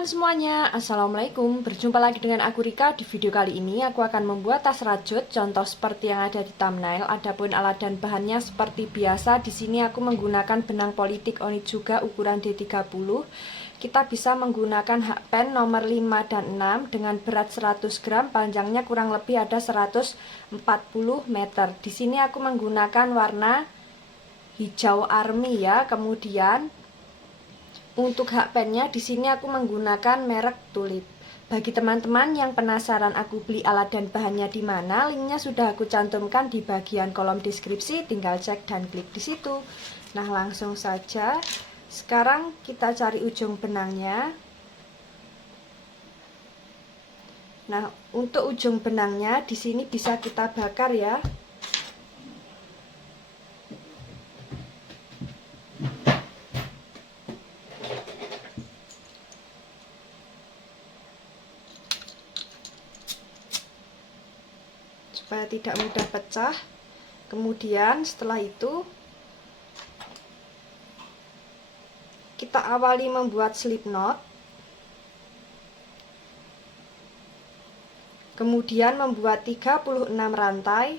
teman-teman semuanya, Assalamualaikum. Berjumpa lagi dengan aku Rika. Di video kali ini aku akan membuat tas rajut, contoh seperti yang ada di thumbnail. Adapun alat dan bahannya seperti biasa. Di sini aku menggunakan benang politik Onitsuga ukuran D30. Kita bisa menggunakan hakpen nomor 5 dan 6 dengan berat 100 gram, panjangnya kurang lebih ada 140 meter. Di sini aku menggunakan warna hijau army ya. Kemudian untuk hakpennya di sini aku menggunakan merek Tulip. Bagi teman-teman yang penasaran aku beli alat dan bahannya di mana, linknya sudah aku cantumkan di bagian kolom deskripsi, tinggal cek dan klik di situ. Nah, langsung saja. Sekarang kita cari ujung benangnya. Nah, untuk ujung benangnya di sini bisa kita bakar ya. Supaya tidak mudah pecah. Kemudian setelah itu kita awali membuat slip knot, kemudian membuat 36 rantai,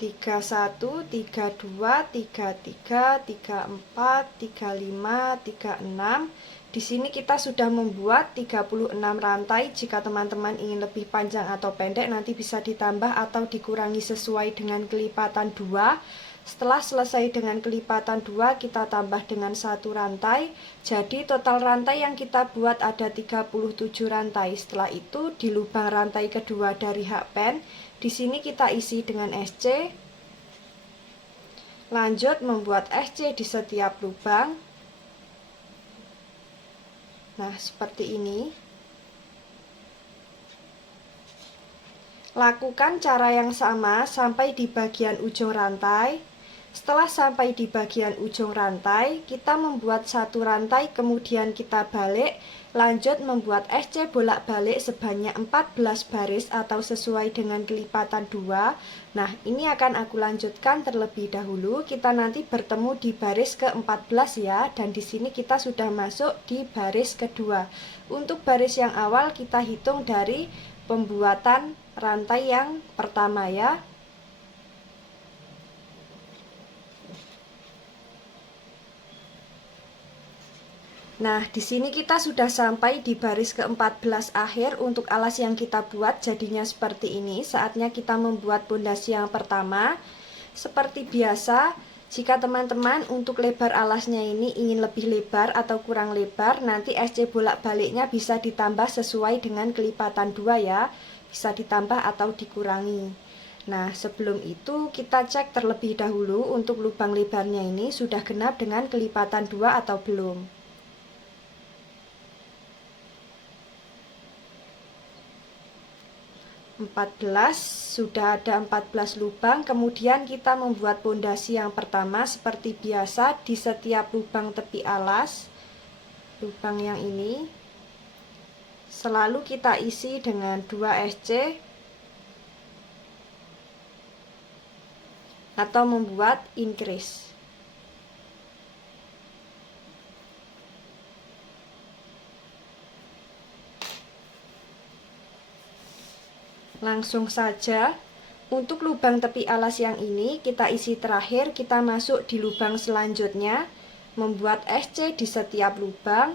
tiga satu, 32, 33, 34, 35, 36. Di sini kita sudah membuat 36 rantai. Jika teman-teman ingin lebih panjang atau pendek, nanti bisa ditambah atau dikurangi sesuai dengan kelipatan 2. Setelah selesai dengan kelipatan 2, kita tambah dengan 1 rantai. Jadi total rantai yang kita buat ada 37 rantai. Setelah itu di lubang rantai kedua dari hakpen, di sini kita isi dengan SC. Lanjut membuat SC di setiap lubang. Nah, seperti ini. Lakukan cara yang sama sampai di bagian ujung rantai. Setelah sampai di bagian ujung rantai, kita membuat satu rantai, kemudian kita balik, lanjut membuat SC bolak-balik sebanyak 14 baris atau sesuai dengan kelipatan 2. Nah, ini akan aku lanjutkan terlebih dahulu. Kita nanti bertemu di baris ke-14 ya, dan di sini kita sudah masuk di baris kedua. Untuk baris yang awal kita hitung dari pembuatan rantai yang pertama ya. Nah, di sini kita sudah sampai di baris ke-14 akhir. Untuk alas yang kita buat jadinya seperti ini. Saatnya kita membuat pondasi yang pertama. Seperti biasa, jika teman-teman untuk lebar alasnya ini ingin lebih lebar atau kurang lebar, nanti SC bolak-baliknya bisa ditambah sesuai dengan kelipatan 2 ya. Bisa ditambah atau dikurangi. Nah, sebelum itu kita cek terlebih dahulu untuk lubang lebarnya ini sudah genap dengan kelipatan 2 atau belum. 14, sudah ada 14 lubang. Kemudian kita membuat pondasi yang pertama seperti biasa di setiap lubang tepi alas. Lubang yang ini selalu kita isi dengan 2 SC atau membuat increase. Langsung saja, untuk lubang tepi alas yang ini kita isi terakhir, kita masuk di lubang selanjutnya, membuat SC di setiap lubang.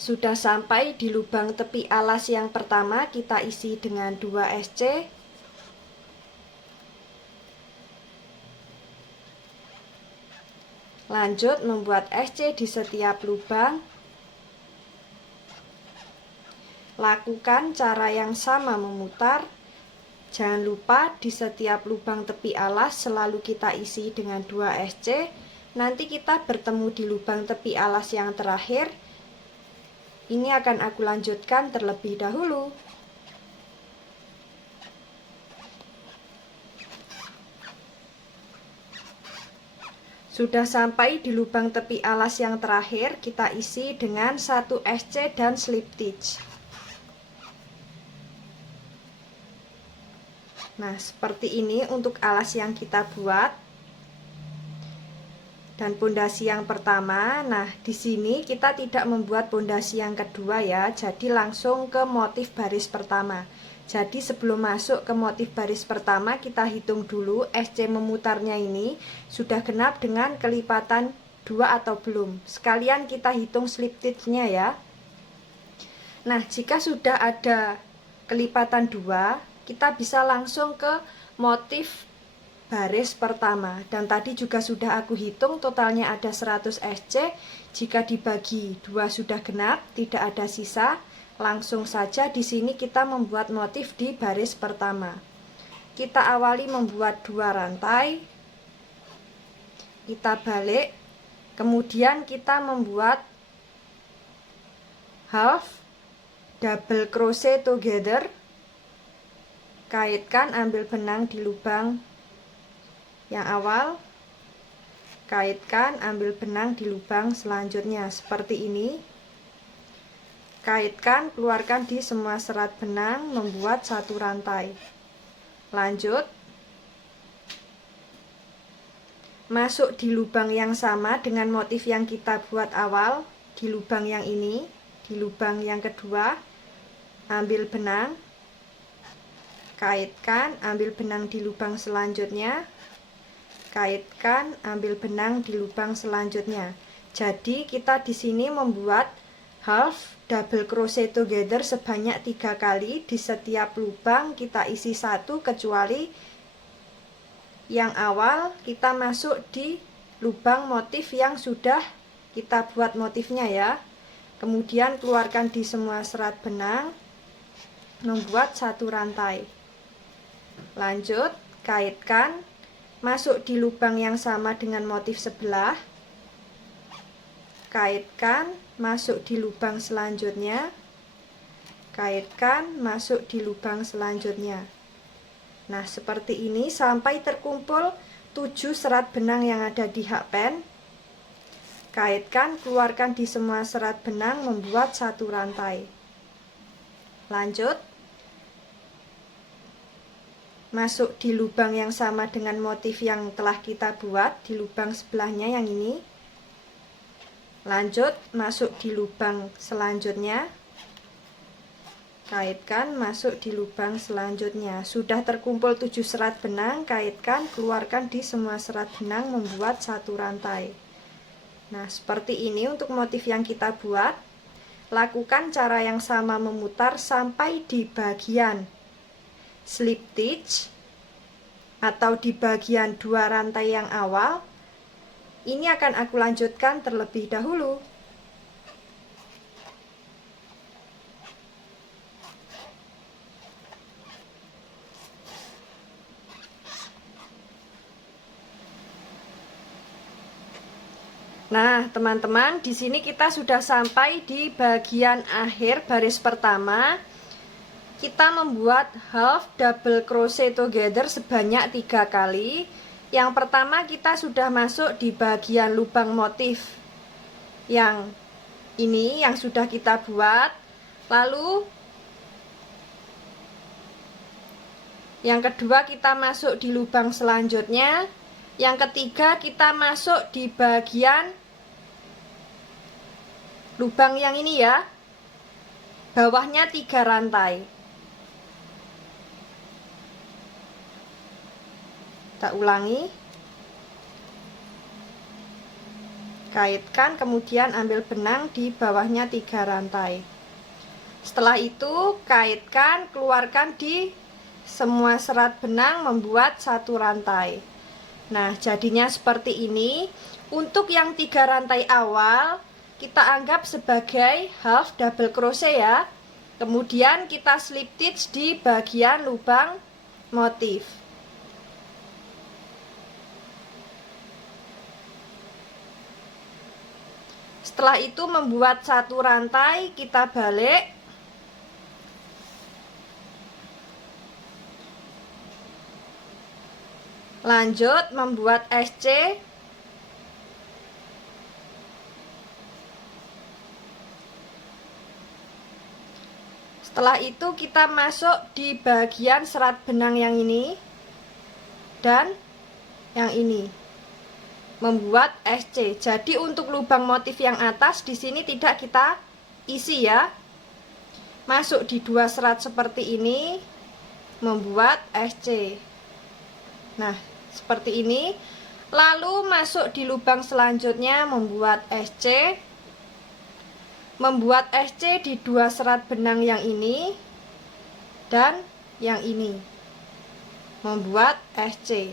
Sudah sampai di lubang tepi alas yang pertama, kita isi dengan 2 SC. Lanjut membuat SC di setiap lubang. Lakukan cara yang sama memutar. Jangan lupa di setiap lubang tepi alas selalu kita isi dengan 2 SC. Nanti kita bertemu di lubang tepi alas yang terakhir. Ini akan aku lanjutkan terlebih dahulu. Sudah sampai di lubang tepi alas yang terakhir, kita isi dengan 1 SC dan slip stitch. Nah, seperti ini untuk alas yang kita buat. Dan pondasi yang pertama, nah di sini kita tidak membuat pondasi yang kedua ya, jadi langsung ke motif baris pertama. Jadi sebelum masuk ke motif baris pertama, kita hitung dulu SC memutarnya ini sudah genap dengan kelipatan 2 atau belum. Sekalian kita hitung slip stitch-nya ya. Nah, jika sudah ada kelipatan 2, kita bisa langsung ke motif baris pertama. Dan tadi juga sudah aku hitung totalnya ada 100 SC. Jika dibagi 2 sudah genap, tidak ada sisa. Langsung saja di sini kita membuat motif di baris pertama. Kita awali membuat 2 rantai. Kita balik. Kemudian kita membuat half double crochet together. Kaitkan, ambil benang di lubang yang awal, kaitkan, ambil benang di lubang selanjutnya seperti ini. Kaitkan, keluarkan di semua serat benang, membuat 1 rantai. Lanjut, masuk di lubang yang sama dengan motif yang kita buat awal, di lubang yang ini, di lubang yang kedua, ambil benang, kaitkan, ambil benang di lubang selanjutnya, kaitkan, ambil benang di lubang selanjutnya. Jadi kita di sini membuat half double crochet together sebanyak 3 kali. Di setiap lubang kita isi 1, kecuali yang awal kita masuk di lubang motif yang sudah kita buat motifnya ya. Kemudian keluarkan di semua serat benang, membuat 1 rantai. Lanjut, kaitkan, masuk di lubang yang sama dengan motif sebelah, kaitkan, masuk di lubang selanjutnya, kaitkan, masuk di lubang selanjutnya. Nah, seperti ini sampai terkumpul 7 serat benang yang ada di hakpen. Kaitkan, keluarkan di semua serat benang, membuat 1 rantai. Lanjut, masuk di lubang yang sama dengan motif yang telah kita buat, di lubang sebelahnya yang ini. Lanjut, masuk di lubang selanjutnya, kaitkan, masuk di lubang selanjutnya. Sudah terkumpul 7 serat benang, kaitkan, keluarkan di semua serat benang, membuat 1 rantai. Nah, seperti ini untuk motif yang kita buat. Lakukan cara yang sama memutar sampai di bagian slip stitch atau di bagian 2 rantai yang awal. Ini akan aku lanjutkan terlebih dahulu. Nah, teman-teman, di sini kita sudah sampai di bagian akhir baris pertama. Kita membuat half double crochet together sebanyak 3 kali. Yang pertama kita sudah masuk di bagian lubang motif yang ini yang sudah kita buat. Lalu yang kedua kita masuk di lubang selanjutnya. Yang ketiga kita masuk di bagian lubang yang ini ya, bawahnya 3 rantai. Kita ulangi, kaitkan, kemudian ambil benang di bawahnya 3 rantai. Setelah itu kaitkan, keluarkan di semua serat benang, membuat 1 rantai. Nah, jadinya seperti ini. Untuk yang 3 rantai awal kita anggap sebagai half double crochet ya. Kemudian kita slip stitch di bagian lubang motif. Setelah itu membuat satu rantai, kita balik. Lanjut membuat SC. Setelah itu kita masuk di bagian serat benang yang ini dan yang ini, membuat SC. Jadi untuk lubang motif yang atas di sini tidak kita isi ya. Masuk di dua serat seperti ini, membuat SC. Nah, seperti ini. Lalu masuk di lubang selanjutnya, membuat SC. Membuat SC di dua serat benang yang ini dan yang ini, membuat SC.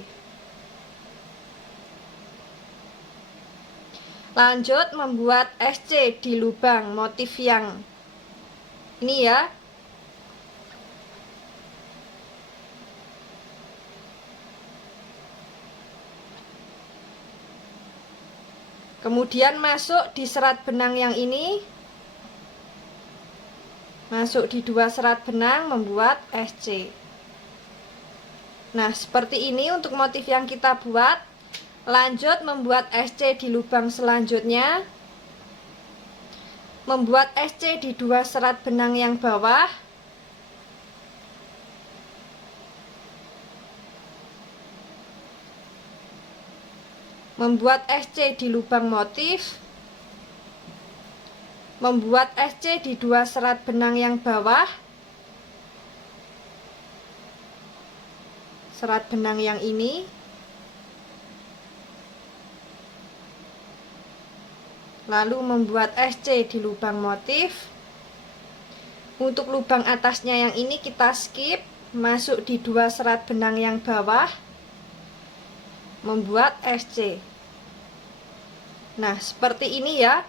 Lanjut membuat SC di lubang motif yang ini ya. Kemudian masuk di serat benang yang ini. Masuk di dua serat benang, membuat SC. Nah, seperti ini untuk motif yang kita buat. Lanjut membuat SC di lubang selanjutnya. Membuat SC di dua serat benang yang bawah. Membuat SC di lubang motif. Membuat SC di dua serat benang yang bawah, serat benang yang ini, lalu membuat SC di lubang motif. Untuk lubang atasnya yang ini kita skip, masuk di dua serat benang yang bawah, membuat SC. Nah, seperti ini ya.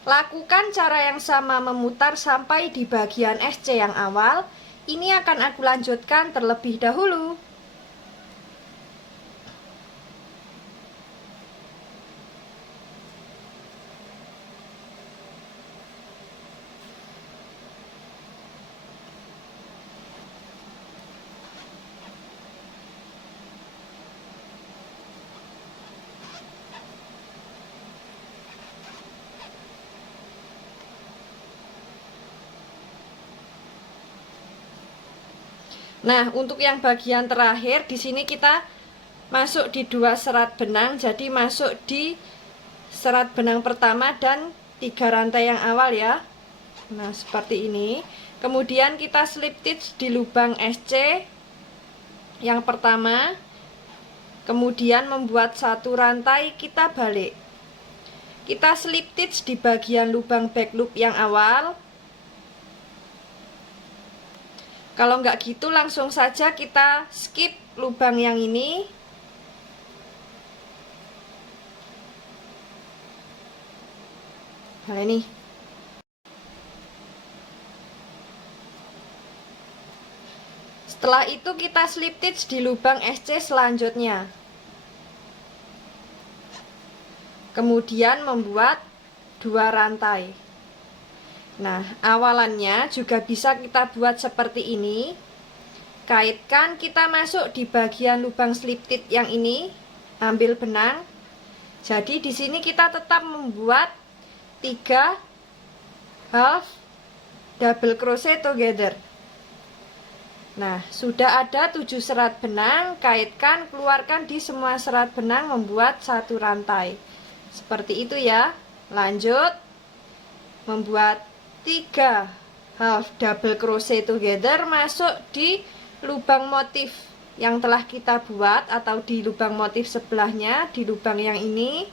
Lakukan cara yang sama memutar sampai di bagian SC yang awal. Ini akan aku lanjutkan terlebih dahulu. Nah, untuk yang bagian terakhir di sini kita masuk di dua serat benang, jadi masuk di serat benang pertama dan 3 rantai yang awal ya. Nah, seperti ini. Kemudian kita slip stitch di lubang SC yang pertama. Kemudian membuat satu rantai, kita balik. Kita slip stitch di bagian lubang back loop yang awal. Kalau nggak gitu langsung saja kita skip lubang yang ini. Nah ini. Setelah itu kita slip stitch di lubang SC selanjutnya. Kemudian membuat 2 rantai. Nah, awalannya juga bisa kita buat seperti ini. Kaitkan, kita masuk di bagian lubang slip stitch yang ini, ambil benang. Jadi di sini kita tetap membuat 3 half double crochet together. Nah, sudah ada 7 serat benang, kaitkan, keluarkan di semua serat benang, membuat 1 rantai. Seperti itu ya. Lanjut membuat 3 half double crochet together, masuk di lubang motif yang telah kita buat atau di lubang motif sebelahnya, di lubang yang ini.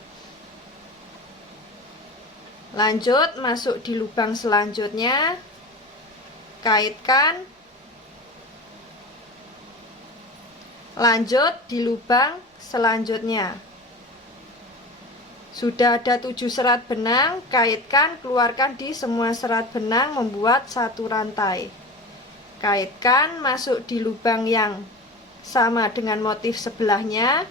Lanjut masuk di lubang selanjutnya, kaitkan, lanjut di lubang selanjutnya. Sudah ada 7 serat benang, kaitkan, keluarkan di semua serat benang, membuat satu rantai. Kaitkan, masuk di lubang yang sama dengan motif sebelahnya.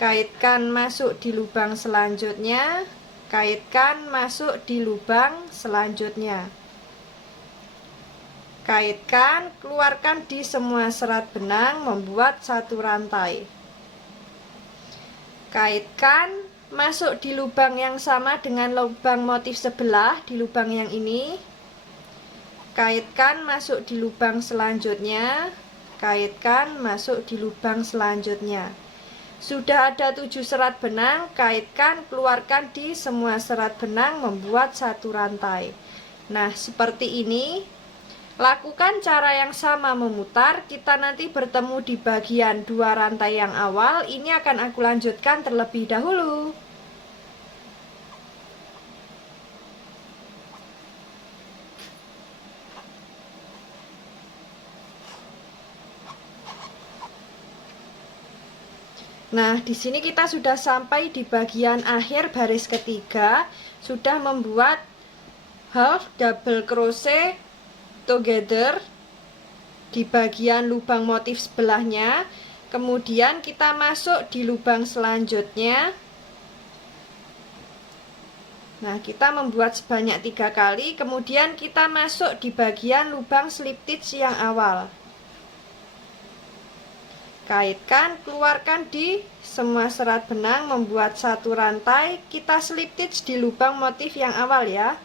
Kaitkan, masuk di lubang selanjutnya. Kaitkan, masuk di lubang selanjutnya. Kaitkan, keluarkan di semua serat benang, membuat satu rantai. Kaitkan, masuk di lubang yang sama dengan lubang motif sebelah, di lubang yang ini. Kaitkan, masuk di lubang selanjutnya. Kaitkan, masuk di lubang selanjutnya. Sudah ada 7 serat benang, kaitkan, keluarkan di semua serat benang, membuat satu rantai. Nah, seperti ini. Lakukan cara yang sama memutar. Kita nanti bertemu di bagian 2 rantai yang awal. Ini akan aku lanjutkan terlebih dahulu. Nah, di sini kita sudah sampai di bagian akhir baris ketiga, sudah membuat half double crochet together di bagian lubang motif sebelahnya. Kemudian kita masuk di lubang selanjutnya. Nah, kita membuat sebanyak 3 kali. Kemudian kita masuk di bagian lubang slip stitch yang awal. Kaitkan, keluarkan di semua serat benang, membuat satu rantai. Kita slip stitch di lubang motif yang awal ya.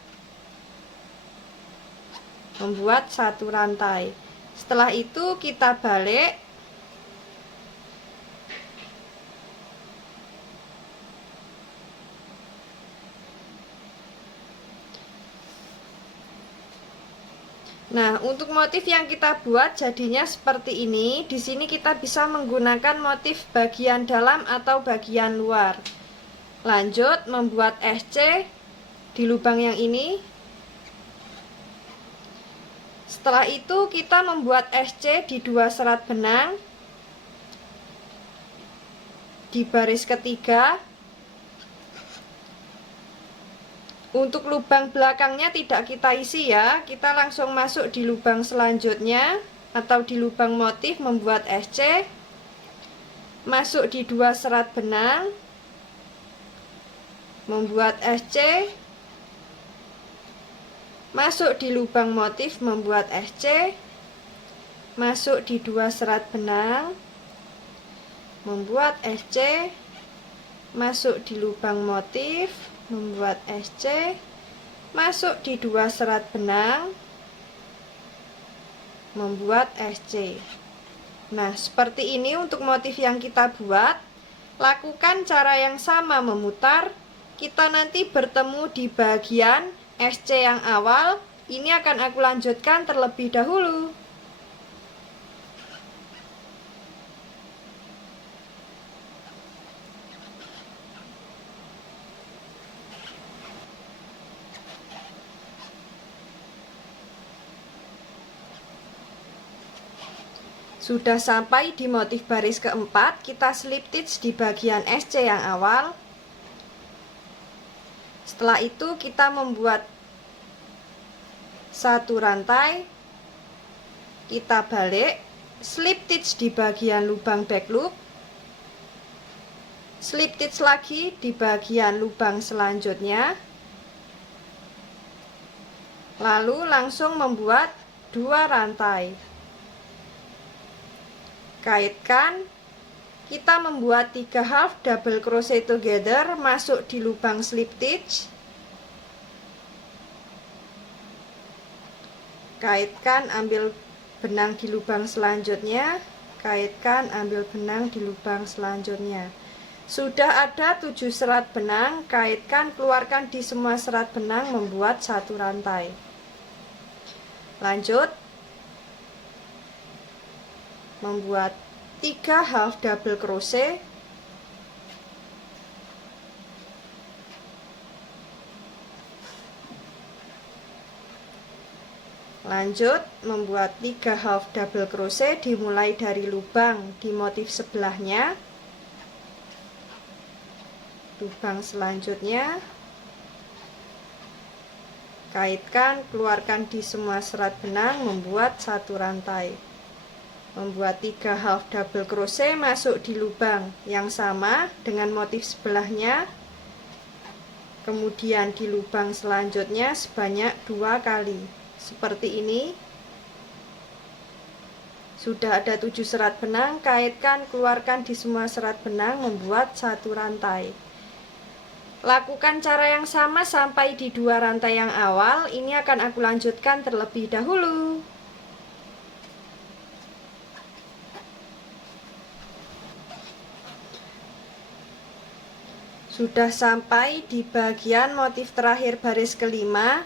Membuat satu rantai. Setelah itu kita balik. Nah, untuk motif yang kita buat jadinya seperti ini. Di sini kita bisa menggunakan motif bagian dalam atau bagian luar. Lanjut membuat SC di lubang yang ini. Setelah itu kita membuat SC di 2 serat benang di baris ketiga. Untuk lubang belakangnya tidak kita isi ya, kita langsung masuk di lubang selanjutnya atau di lubang motif, membuat SC, masuk di 2 serat benang, membuat SC, masuk di lubang motif, membuat SC, masuk di 2 serat benang, membuat SC, masuk di lubang motif, membuat SC, masuk di 2 serat benang, membuat SC. Nah, seperti ini untuk motif yang kita buat. Lakukan cara yang sama memutar. Kita nanti bertemu di bagian SC yang awal. Ini akan aku lanjutkan terlebih dahulu. Sudah sampai di motif baris keempat, kita slip stitch di bagian SC yang awal. Setelah itu kita membuat satu rantai, kita balik, slip stitch di bagian lubang back loop, slip stitch lagi di bagian lubang selanjutnya, lalu langsung membuat 2 rantai. Kaitkan, kita membuat 3 half double crochet together, masuk di lubang slip stitch, kaitkan, ambil benang di lubang selanjutnya, kaitkan, ambil benang di lubang selanjutnya. Sudah ada 7 serat benang, kaitkan, keluarkan di semua serat benang, membuat satu rantai. Lanjut membuat 3 half double crochet, lanjut membuat 3 half double crochet dimulai dari lubang di motif sebelahnya, lubang selanjutnya, kaitkan, keluarkan di semua serat benang, membuat satu rantai. Membuat 3 half double crochet masuk di lubang yang sama dengan motif sebelahnya. Kemudian di lubang selanjutnya sebanyak 2 kali. Seperti ini. Sudah ada 7 serat benang, kaitkan, keluarkan di semua serat benang, membuat satu rantai. Lakukan cara yang sama sampai di 2 rantai yang awal. Ini akan aku lanjutkan terlebih dahulu. Sudah sampai di bagian motif terakhir baris kelima.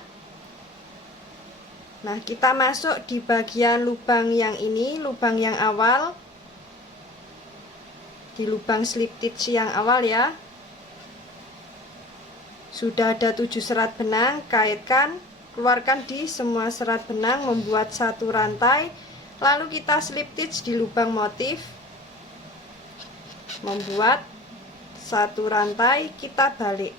Nah, kita masuk di bagian lubang yang ini, lubang yang awal. Di lubang slip stitch yang awal ya. Sudah ada 7 serat benang, kaitkan, keluarkan di semua serat benang, membuat satu rantai. Lalu kita slip stitch di lubang motif. Membuat satu rantai, kita balik.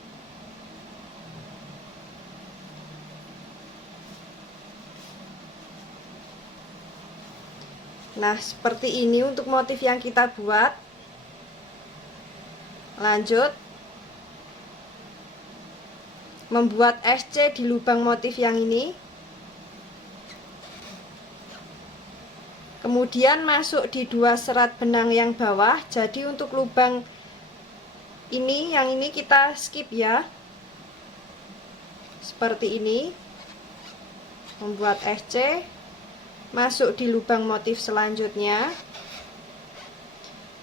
Nah, seperti ini untuk motif yang kita buat. Lanjut, membuat SC di lubang motif yang ini. Kemudian masuk di 2 serat benang yang bawah. Jadi untuk lubang ini, yang ini kita skip ya. Seperti ini. Membuat SC, masuk di lubang motif selanjutnya,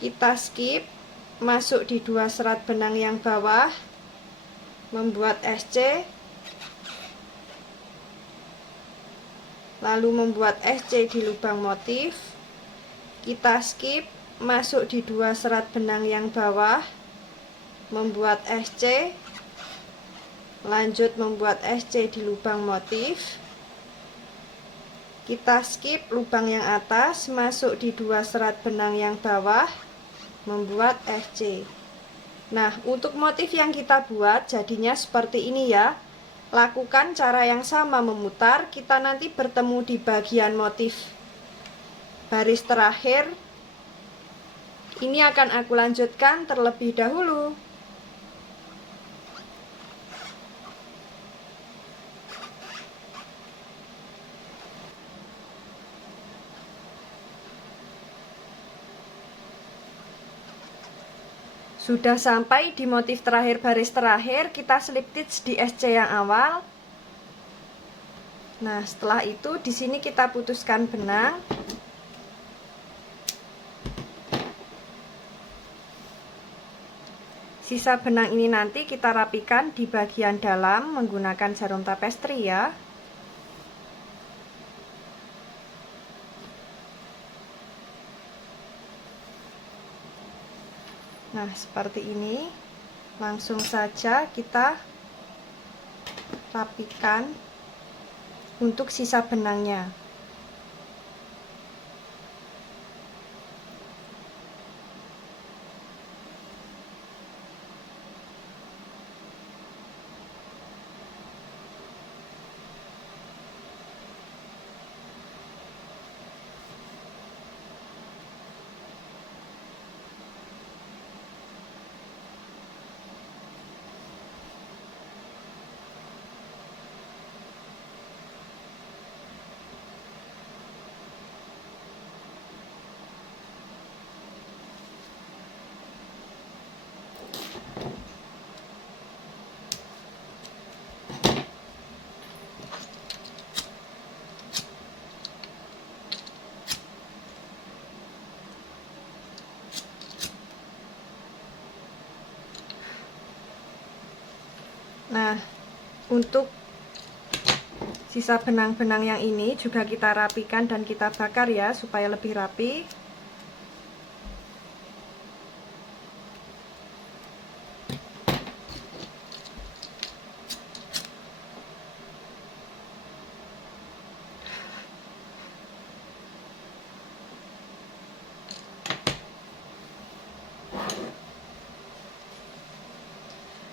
kita skip, masuk di 2 serat benang yang bawah, membuat SC, lalu membuat SC di lubang motif, kita skip, masuk di 2 serat benang yang bawah, membuat SC, lanjut membuat SC di lubang motif. Kita skip lubang yang atas, masuk di 2 serat benang yang bawah, membuat SC. Nah, untuk motif yang kita buat jadinya seperti ini ya. Lakukan cara yang sama memutar, kita nanti bertemu di bagian motif baris terakhir. Ini akan aku lanjutkan terlebih dahulu. Sudah sampai di motif terakhir baris terakhir, kita slip stitch di SC yang awal. Nah, setelah itu di sini kita putuskan benang. Sisa benang ini nanti kita rapikan di bagian dalam menggunakan jarum tapestri ya. Nah, seperti ini. Langsung saja kita rapikan untuk sisa benangnya. Nah, untuk sisa benang-benang yang ini juga kita rapikan dan kita bakar ya, supaya lebih rapi.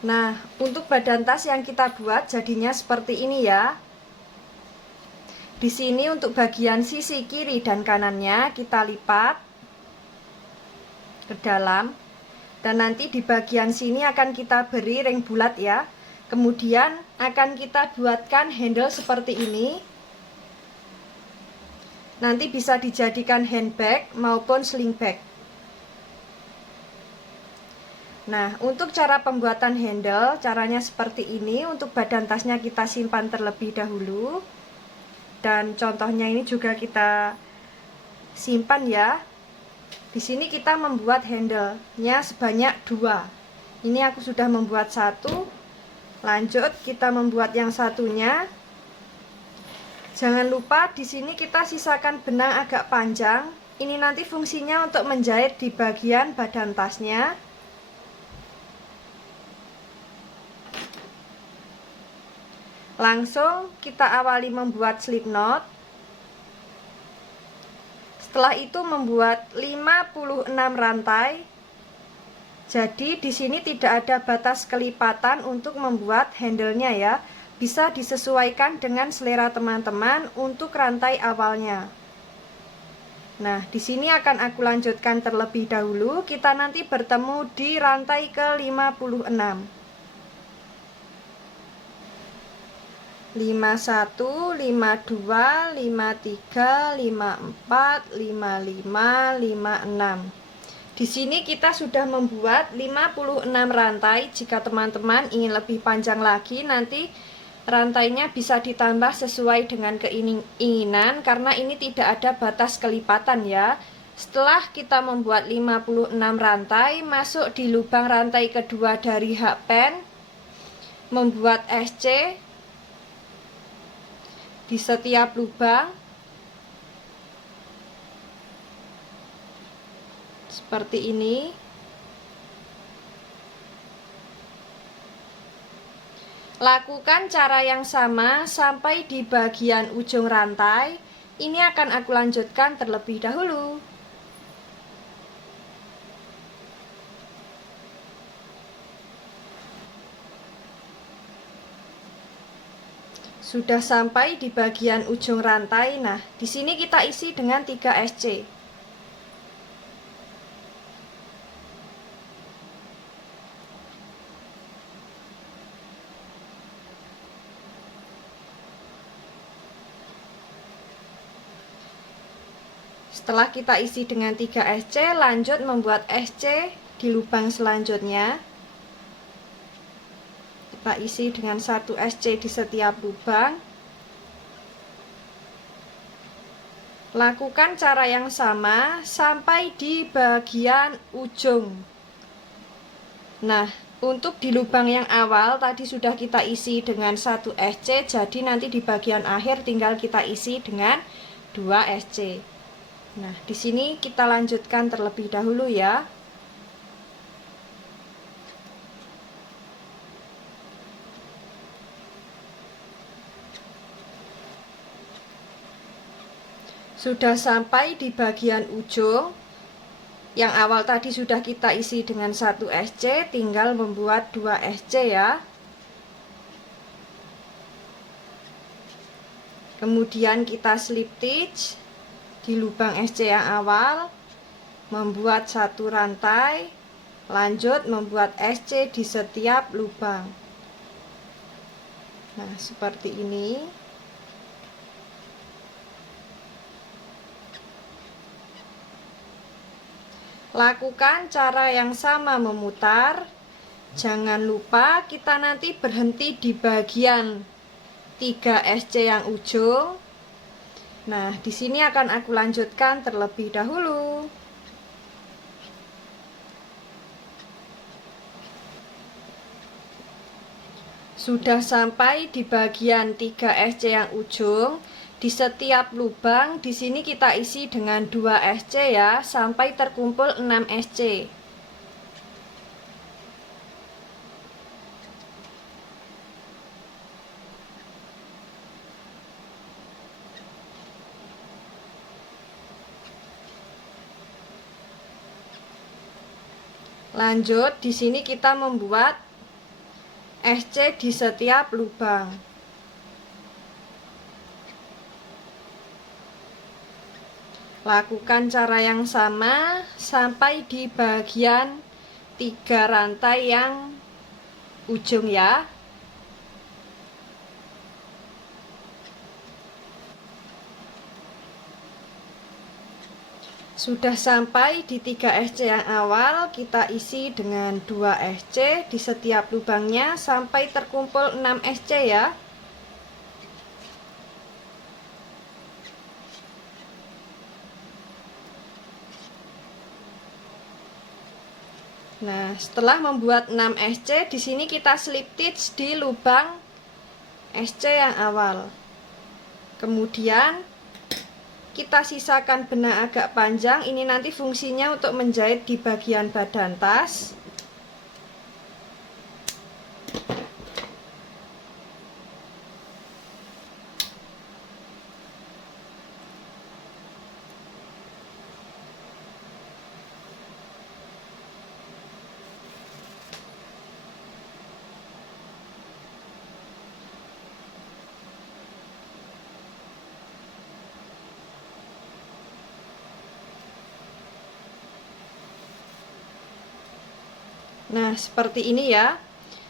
Nah, untuk badan tas yang kita buat jadinya seperti ini ya. Di sini untuk bagian sisi kiri dan kanannya kita lipat ke dalam. Dan nanti di bagian sini akan kita beri ring bulat ya. Kemudian akan kita buatkan handle seperti ini. Nanti bisa dijadikan handbag maupun sling bag. Nah, untuk cara pembuatan handle, caranya seperti ini. Untuk badan tasnya kita simpan terlebih dahulu. Dan contohnya ini juga kita simpan ya. Di sini kita membuat handle-nya sebanyak 2. Ini aku sudah membuat 1. Lanjut kita membuat yang satunya. Jangan lupa di sini kita sisakan benang agak panjang. Ini nanti fungsinya untuk menjahit di bagian badan tasnya. Langsung kita awali membuat slip knot. Setelah itu membuat 56 rantai. Jadi di sini tidak ada batas kelipatan untuk membuat handle-nya ya. Bisa disesuaikan dengan selera teman-teman untuk rantai awalnya. Nah, di sini akan aku lanjutkan terlebih dahulu. Kita nanti bertemu di rantai ke-56. 51, 52, 53, 54, 55, 56. Di sini kita sudah membuat 56 rantai. Jika teman-teman ingin lebih panjang lagi, nanti rantainya bisa ditambah sesuai dengan keinginan karena ini tidak ada batas kelipatan ya. Setelah kita membuat 56 rantai, masuk di lubang rantai kedua dari hakpen, membuat SC di setiap lubang seperti ini. Lakukan cara yang sama sampai di bagian ujung rantai. Ini akan aku lanjutkan terlebih dahulu. Sudah sampai di bagian ujung rantai. Nah, di sini kita isi dengan 3 SC. Setelah kita isi dengan 3 SC, lanjut membuat SC di lubang selanjutnya. Kita isi dengan 1 SC di setiap lubang. Lakukan cara yang sama sampai di bagian ujung. Nah, untuk di lubang yang awal tadi sudah kita isi dengan 1 SC, jadi nanti di bagian akhir tinggal kita isi dengan 2 SC. Nah, di sini kita lanjutkan terlebih dahulu ya. Sudah sampai di bagian ujung. Yang awal tadi sudah kita isi dengan 1 SC, tinggal membuat 2 SC ya. Kemudian kita slip stitch di lubang SC yang awal, membuat 1 rantai, lanjut membuat SC di setiap lubang. Nah, seperti ini. Lakukan cara yang sama memutar. Jangan lupa kita nanti berhenti di bagian 3 SC yang ujung. Nah, di sini akan aku lanjutkan terlebih dahulu. Sudah sampai di bagian 3 SC yang ujung. Di setiap lubang di sini kita isi dengan 2 SC ya, sampai terkumpul 6 SC. Lanjut, di sini kita membuat SC di setiap lubang. Lakukan cara yang sama sampai di bagian 3 rantai yang ujung ya. Sudah sampai di 3 SC yang awal, kita isi dengan 2 SC di setiap lubangnya sampai terkumpul 6 SC ya. Nah, setelah membuat 6 SC, di sini kita slip stitch di lubang SC yang awal. Kemudian kita sisakan benang agak panjang, ini nanti fungsinya untuk menjahit di bagian badan tas. Nah, seperti ini ya.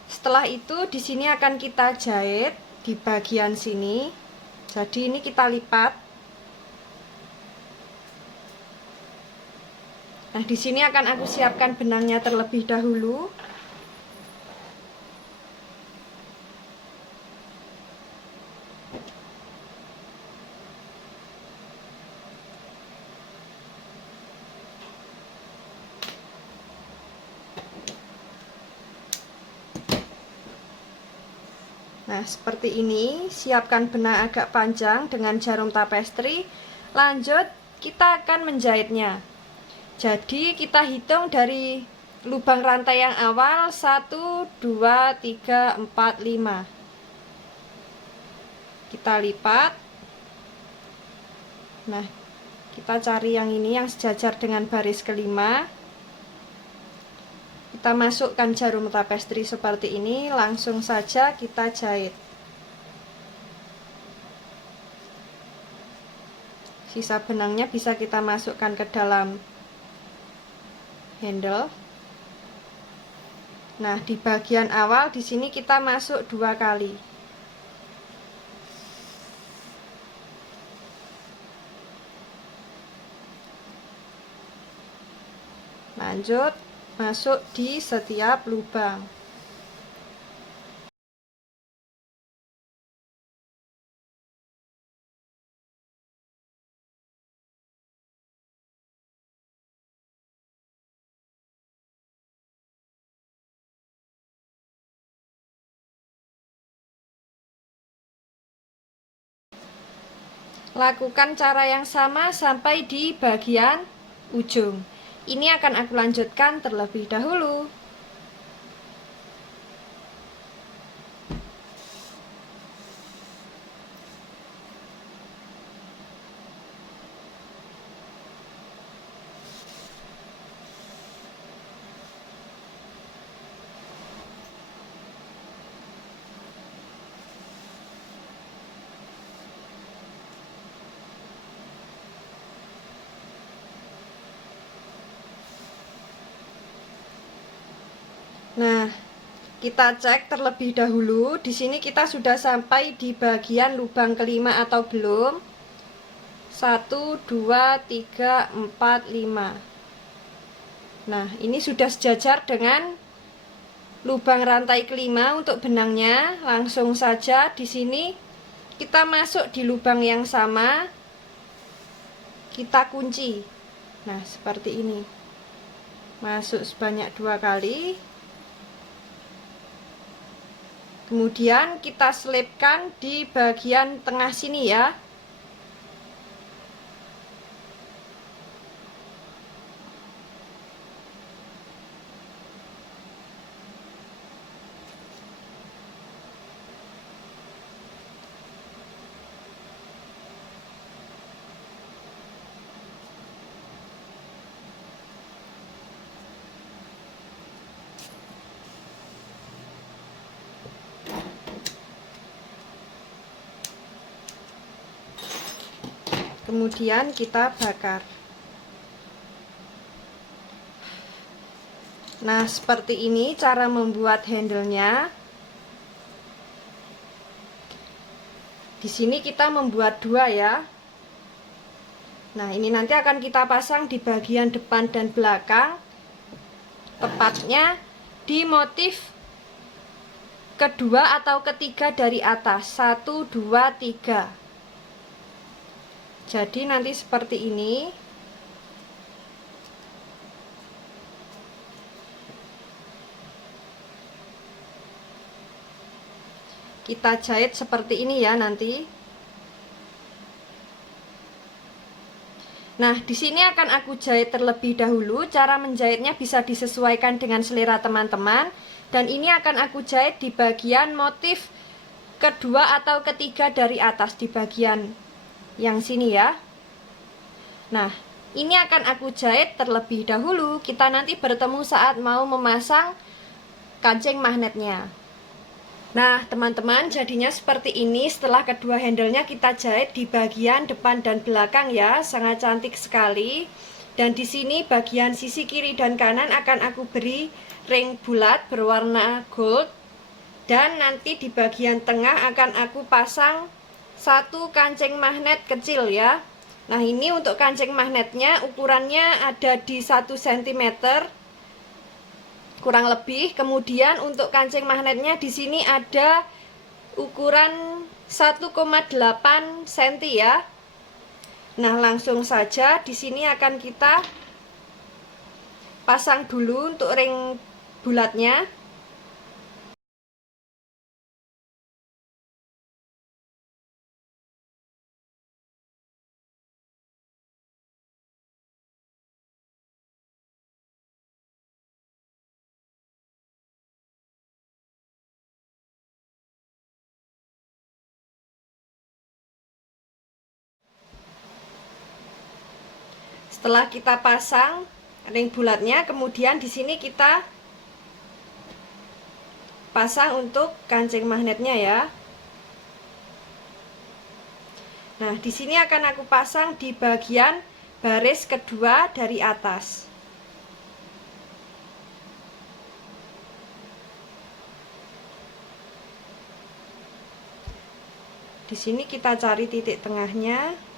Setelah itu di sini akan kita jahit di bagian sini. Jadi ini kita lipat. Nah, di sini akan aku siapkan benangnya terlebih dahulu. Nah, seperti ini, siapkan benang agak panjang dengan jarum tapestri. Lanjut, kita akan menjahitnya. Jadi, kita hitung dari lubang rantai yang awal 1, 2, 3, 4, 5. Kita lipat. Nah, kita cari yang ini yang sejajar dengan baris kelima. Kita masukkan jarum tapestri seperti ini, langsung saja kita jahit. Sisa benangnya bisa kita masukkan ke dalam handle. Nah, di bagian awal di sini kita masuk 2 kali. Lanjut, masuk di setiap lubang. Lakukan cara yang sama sampai di bagian ujung. Ini akan aku lanjutkan terlebih dahulu. Nah, kita cek terlebih dahulu. Di sini kita sudah sampai di bagian lubang kelima atau belum? 1, 2, 3, 4, 5. Nah, ini sudah sejajar dengan lubang rantai kelima untuk benangnya. Langsung saja di sini kita masuk di lubang yang sama. Kita kunci. Nah, seperti ini. Masuk sebanyak 2 kali. Kemudian kita selipkan di bagian tengah sini ya. Kemudian kita bakar. Nah, seperti ini cara membuat handle-nya. Di sini kita membuat 2 ya. Nah, ini nanti akan kita pasang di bagian depan dan belakang. Tepatnya di motif kedua atau ketiga dari atas. 1, 2, 3. Jadi nanti seperti ini. Kita jahit seperti ini ya nanti. Nah, di sini akan aku jahit terlebih dahulu. Cara menjahitnya bisa disesuaikan dengan selera teman-teman. Dan ini akan aku jahit di bagian motif kedua atau ketiga dari atas, di bagian yang sini ya. Nah, ini akan aku jahit terlebih dahulu. Kita nanti bertemu saat mau memasang kancing magnetnya. Nah, teman-teman, jadinya seperti ini setelah kedua handle-nya kita jahit di bagian depan dan belakang ya. Sangat cantik sekali. Dan di sini bagian sisi kiri dan kanan akan aku beri ring bulat berwarna gold. Dan nanti di bagian tengah akan aku pasang satu kancing magnet kecil ya. Nah, ini untuk kancing magnetnya ukurannya ada di 1 cm kurang lebih. Kemudian untuk kancing magnetnya di sini ada ukuran 1,8 cm ya. Nah, langsung saja di sini akan kita pasang dulu untuk ring bulatnya. Setelah kita pasang ring bulatnya, kemudian di sini kita pasang untuk kancing magnetnya ya. Nah, di sini akan aku pasang di bagian baris kedua dari atas. Di sini kita cari titik tengahnya.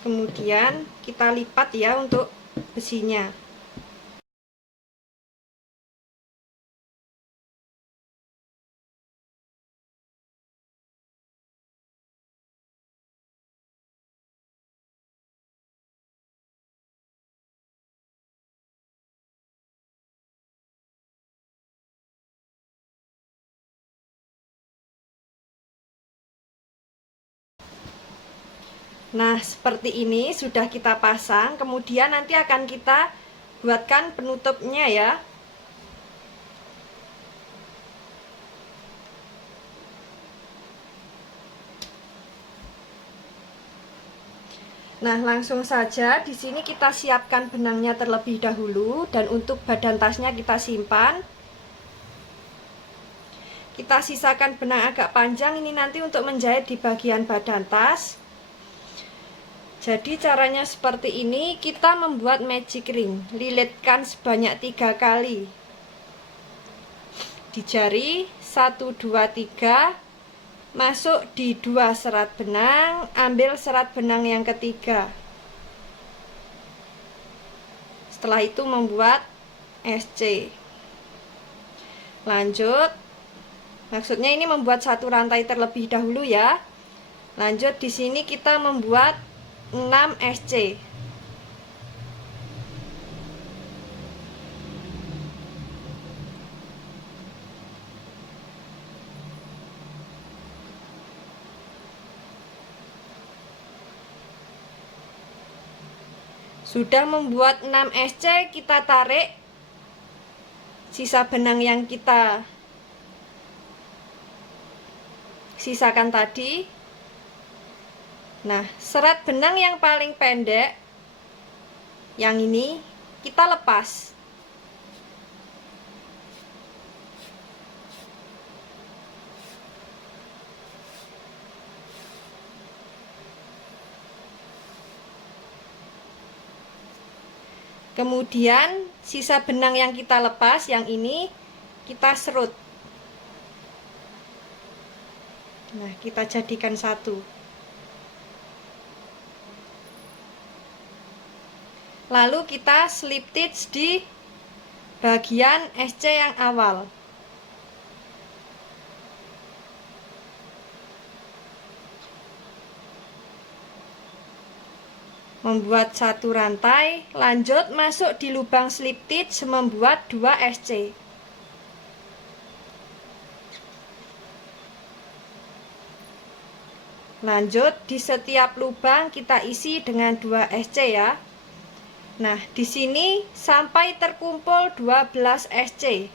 Kemudian kita lipat ya untuk besinya. Nah, seperti ini sudah kita pasang. Kemudian nanti akan kita buatkan penutupnya ya. Nah, langsung saja di sini kita siapkan benangnya terlebih dahulu, dan untuk badan tasnya kita simpan. Kita sisakan benang agak panjang ini nanti untuk menjahit di bagian badan tas. Jadi caranya seperti ini, kita membuat magic ring. Lilitkan sebanyak 3 kali di jari, 1, 2, 3. Masuk di 2 serat benang, ambil serat benang yang ketiga. Setelah itu membuat SC. Lanjut, maksudnya ini membuat satu rantai terlebih dahulu ya. Lanjut di sini kita membuat 6 SC. Sudah membuat 6 SC, kita tarik sisa benang yang kita sisakan tadi. Nah, serat benang yang paling pendek yang ini kita lepas. Kemudian sisa benang yang kita lepas, yang ini kita serut. Nah, kita jadikan satu. Lalu kita slip stitch di bagian SC yang awal. Membuat satu rantai, lanjut masuk di lubang slip stitch membuat 2 SC. Lanjut di setiap lubang kita isi dengan 2 SC ya. Nah, di sini sampai terkumpul 12 SC.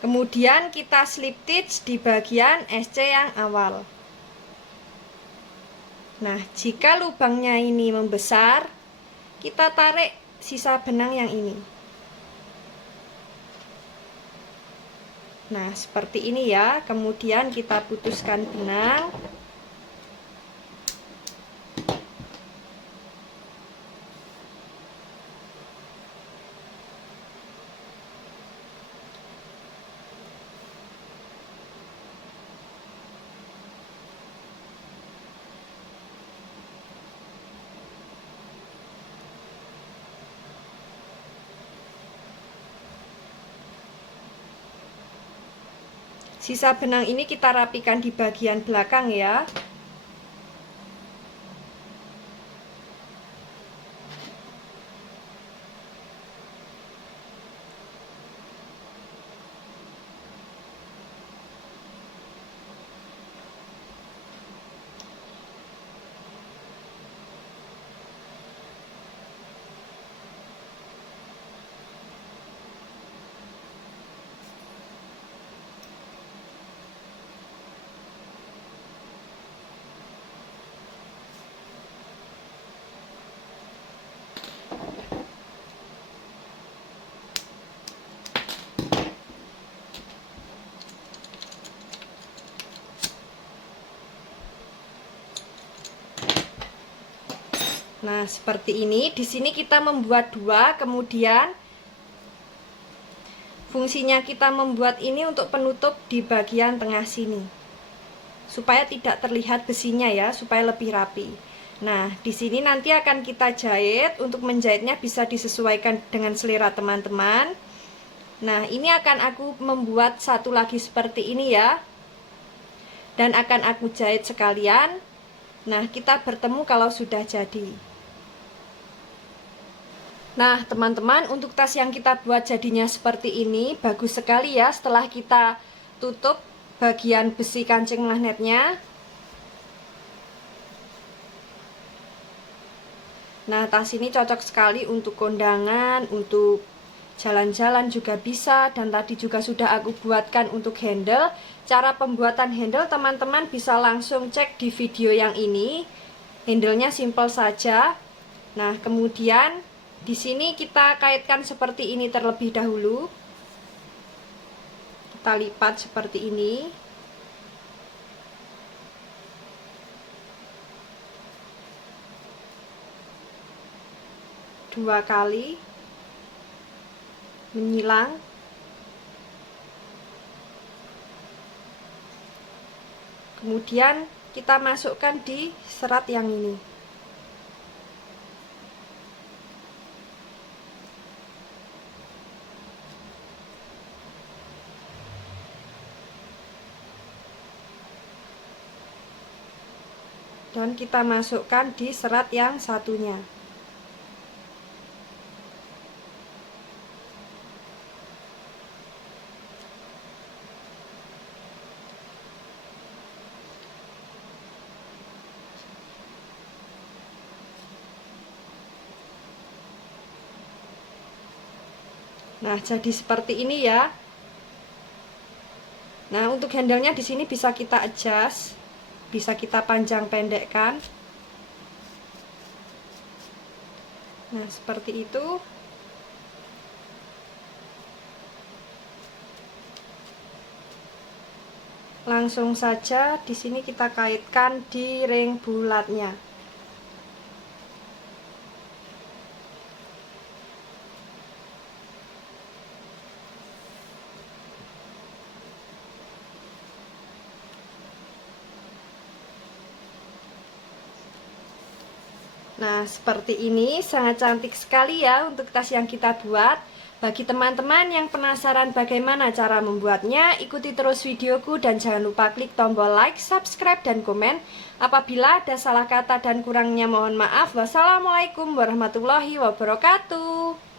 Kemudian kita slip stitch di bagian SC yang awal. Nah, jika lubangnya ini membesar, kita tarik sisa benang yang ini. Nah, seperti ini ya. Kemudian kita putuskan benang. Sisa benang ini kita rapikan di bagian belakang ya. Nah, seperti ini. Di sini kita membuat 2, kemudian fungsinya kita membuat ini untuk penutup di bagian tengah sini. Supaya tidak terlihat besinya ya, supaya lebih rapi. Nah, di sini nanti akan kita jahit. Untuk menjahitnya bisa disesuaikan dengan selera teman-teman. Nah, ini akan aku membuat satu lagi seperti ini ya. Dan akan aku jahit sekalian. Nah, kita bertemu kalau sudah jadi. Nah, teman-teman, untuk tas yang kita buat jadinya seperti ini, bagus sekali ya setelah kita tutup bagian besi kancing magnetnya. Nah, tas ini cocok sekali untuk kondangan, untuk jalan-jalan juga bisa. Dan tadi juga sudah aku buatkan untuk handle. Cara pembuatan handle teman-teman bisa langsung cek di video yang ini. Handlenya simple saja. Nah, kemudian di sini kita kaitkan seperti ini terlebih dahulu. Kita lipat seperti ini. Dua kali. Menyilang. Kemudian kita masukkan di serat yang ini. Dan kita masukkan di serat yang satunya. Nah, jadi seperti ini ya. Nah, untuk handle-nya di sini bisa kita adjust, bisa kita panjang pendekkan. Nah, seperti itu. Langsung saja di sini kita kaitkan di ring bulatnya. Nah, seperti ini sangat cantik sekali ya untuk tas yang kita buat. Bagi teman-teman yang penasaran bagaimana cara membuatnya, ikuti terus videoku dan jangan lupa klik tombol like, subscribe, dan komen. Apabila ada salah kata dan kurangnya mohon maaf. Wassalamualaikum warahmatullahi wabarakatuh.